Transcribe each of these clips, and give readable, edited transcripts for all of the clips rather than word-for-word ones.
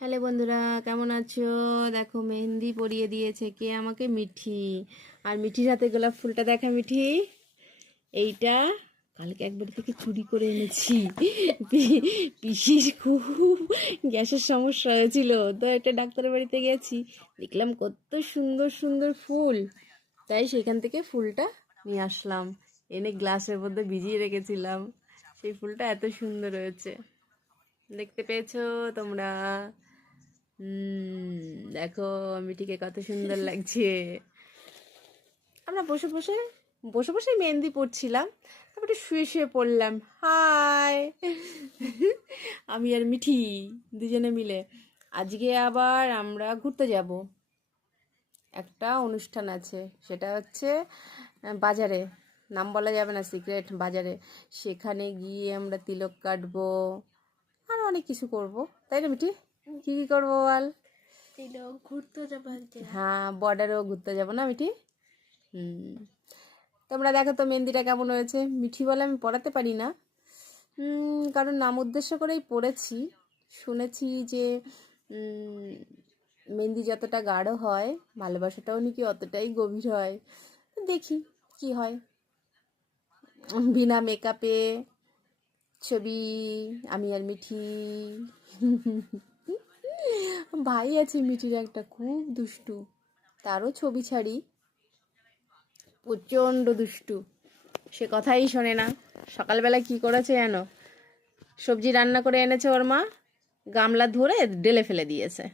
Hello বন্ধুরা, কেমন আছো? দেখো মেহেন্দি পরিয়ে দিয়েছে কে আমাকে? মিঠি। আর মিঠির হাতে গোলাপ ফুলটা দেখা মিঠি, এইটা কালকে একবার থেকে চুরি করে এনেছি। পিসির খুব গ্যাসের সমস্যা হয়েছিল, তো এটা ডাক্তারের বাড়িতে গেছি, দেখলাম কত সুন্দর সুন্দর ফুল, তাই সেখান থেকে ফুলটা নিয়ে আসলাম, এনে গ্লাসের মধ্যে ভিজিয়ে রেখেছিলাম। সেই ফুলটা এত সুন্দর হয়েছে, দেখতে পেয়েছো তোমরা? দেখো মিঠিকে কত সুন্দর লাগছে। আমরা বসে বসে বসে বসে মেহেন্দি পড়ছিলাম, তারপরে শুয়ে শুয়ে পড়লাম। হাই, আমি আর মিঠি দুজনে মিলে। আজকে আবার আমরা ঘুরতে যাব, একটা অনুষ্ঠান আছে, সেটা হচ্ছে বাজারে, নাম বলা যাবে না, সিক্রেট বাজারে। সেখানে গিয়ে আমরা তিলক কাটবো, আর অনেক কিছু করব, তাই না মিঠি? কি কি করবো বল? ঘুরতে যাবো আজকে। হ্যাঁ, বর্ডারেও ঘুরতে যাবো না মিঠি? হুম, তোমরা দেখো তো মেহেন্দিটা কেমন হয়েছে। মিঠি বলে আমি পড়াতে পারি না, কারণ নাম উদ্দেশ্য করেই পড়েছি। শুনেছি যে মেহেন্দি যতটা গাঢ় হয়, ভালোবাসাটাও নাকি অতটাই গভীর হয়। তো দেখি কি হয়। বিনা মেকআপে ছবি, আমি আর মিঠি। ভাই আছে মিঠির একটা, খুব দুষ্টু, তারও ছবি ছাড়ি, প্রচণ্ড দুষ্টু, সে কথাই শোনে না। সকালবেলা কি করেছে জানো? সবজি রান্না করে এনেছে ওর মা, গামলা ধরে ঢেলে ফেলে দিয়েছে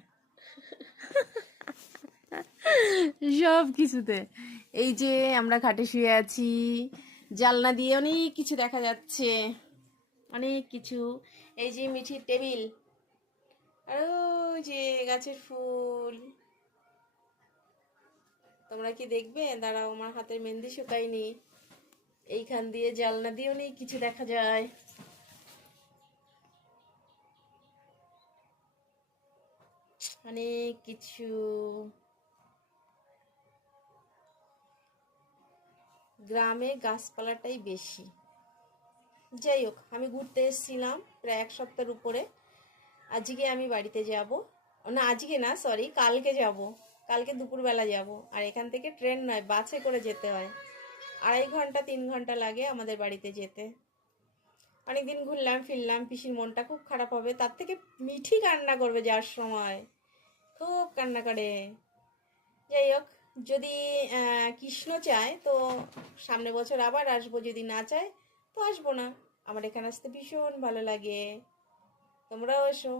সব কিছুতে। এই যে আমরা খাটে শুয়ে আছি, জানলা দিয়ে অনেক কিছু দেখা যাচ্ছে, অনেক কিছু। এই যে মিঠির টেবিল, আর ওই যে গাছের ফুল। তোমরা কি দেখবে? দাঁড়াও, আমার হাতের মেহেন্দি শুকায়নি। এইখান দিয়ে জানলা দিয়ে অনেক কিছু দেখা যায়, অনেক কিছু। গ্রামে গাছপালাটাই বেশি। যাই হোক, আমি ঘুরতে এসেছিলাম প্রায় এক সপ্তাহের উপরে। আজকে আমি বাড়িতে যাব, না আজকে না, সরি, কালকে যাব। কালকে দুপুরবেলা যাব। আর এখান থেকে ট্রেন নয়, বাসে করে যেতে হয়। 2.5 ঘন্টা 3 ঘন্টা লাগে আমাদের বাড়িতে যেতে। অনেকদিন ঘুরলাম ফিরলাম, পিসির মনটা খুব খারাপ হবে, তার থেকে মিঠি কান্না করবে যাওয়ার সময়, খুব কান্না করে। যাই হোক, যদি কৃষ্ণ চায় তো সামনে বছর আবার আসবো, যদি না চায় তো আসবো না। আমার এখানে আসতে ভীষণ ভালো লাগে, তোমরাও এসো।